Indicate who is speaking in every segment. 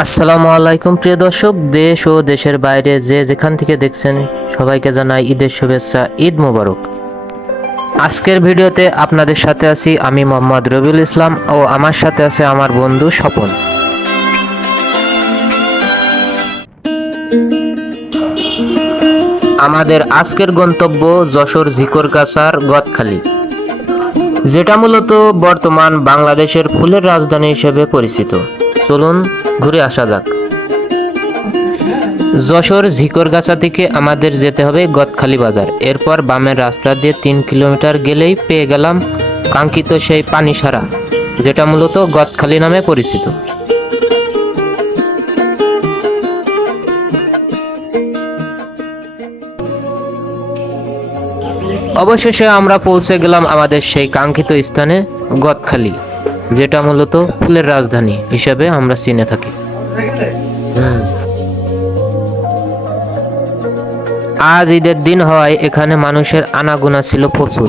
Speaker 1: আসসালামু আলাইকুম, প্রিয় দর্শক। দেশ ও দেশের বাইরে যে যেখান থেকে দেখছেন, সবাইকে জানাই ঈদের শুভেচ্ছা, ঈদ মোবারক। আজকের ভিডিওতে আপনাদের সাথে আছি আমি মোহাম্মদ রবিউল ইসলাম ও আমার সাথে আছে আমার বন্ধু স্বপন। আমাদের আজকের গন্তব্য যশোর ঝিকরগাছার গদখালি, যেটা মূলত বর্তমান বাংলাদেশের ফুলের রাজধানী হিসেবে পরিচিত। চলুন ঘুরে আসা যাক। যশোর ঝিকরগাছা থেকে আমাদের যেতে হবে গদখালি বাজার। এরপর বামের রাস্তা দিয়ে তিন কিলোমিটার গেলেই পেয়ে গেলাম কাঙ্ক্ষিত সেই পানি সারা যেটা মূলত গদখালি নামে পরিচিত। অবশেষে আমরা পৌঁছে গেলাম আমাদের সেই কাঙ্ক্ষিত স্থানে, গদখালি। যেটা মূলত ফুলের রাজধানী হিসাবে আমরা চিনে থাকি। আজ ঈদের দিন হওয়ায় এখানে মানুষের আনাগোনা ছিল প্রচুর।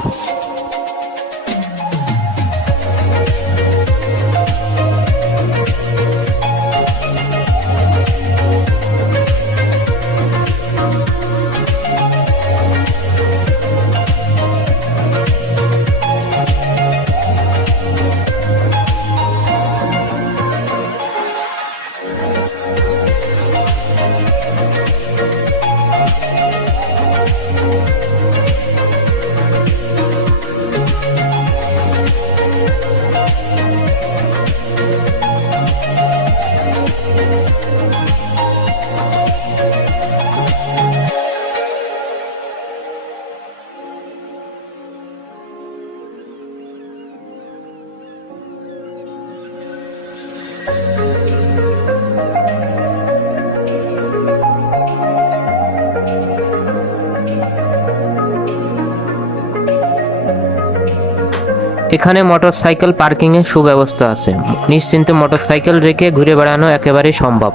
Speaker 1: এখানে মোটরসাইকেল পার্কিং এর সুব্যবস্থা আছে। নিশ্চিন্তে মোটরসাইকেল রেখে ঘুরে বেড়ানো একেবারেই সম্ভব।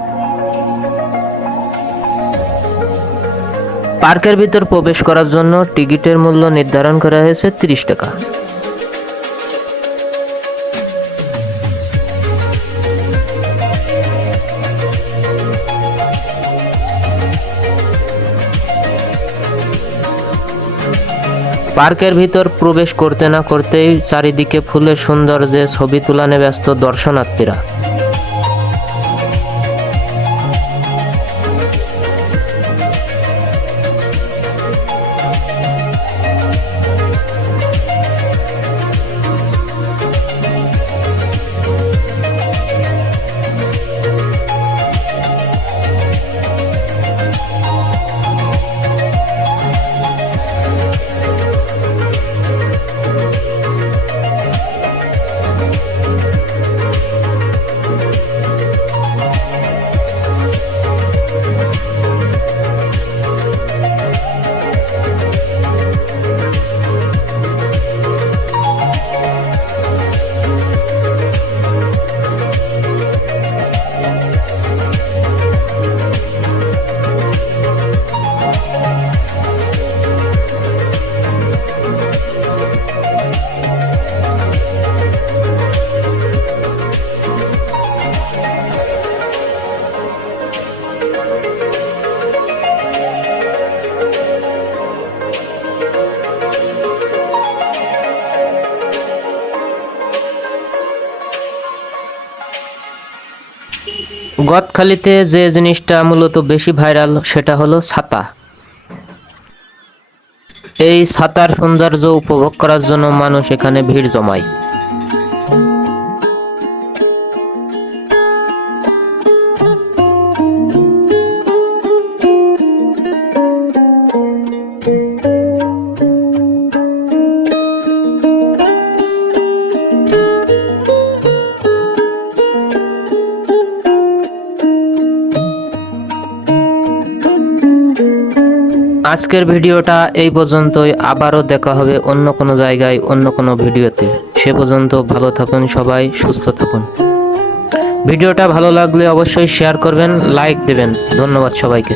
Speaker 1: পার্কের ভিতর প্রবেশ করার জন্য টিকিটের মূল্য নির্ধারণ করা হয়েছে তিরিশ টাকা। পার্কের ভিতর প্রবেশ করতে না করতেই চারিদিকে ফুলের সৌন্দর্যে ছবি তুলানে ব্যস্ত দর্শনার্থীরা। গদখালিতে যে জিনিসটা মূলত বেশি ভাইরাল, সেটা হলো ছাতা। এই ছাতার সৌন্দর্য উপভোগ করার জন্য মানুষ এখানে ভিড় জমায়। আজকের ভিডিওটা এই পর্যন্তই। আবারও দেখা হবে অন্য কোনো জায়গায়, অন্য কোনো ভিডিওতে। সে পর্যন্ত ভালো থাকুন সবাই, সুস্থ থাকুন। ভিডিওটা ভালো লাগলে অবশ্যই শেয়ার করবেন লাইক দেবেন। ধন্যবাদ সবাইকে।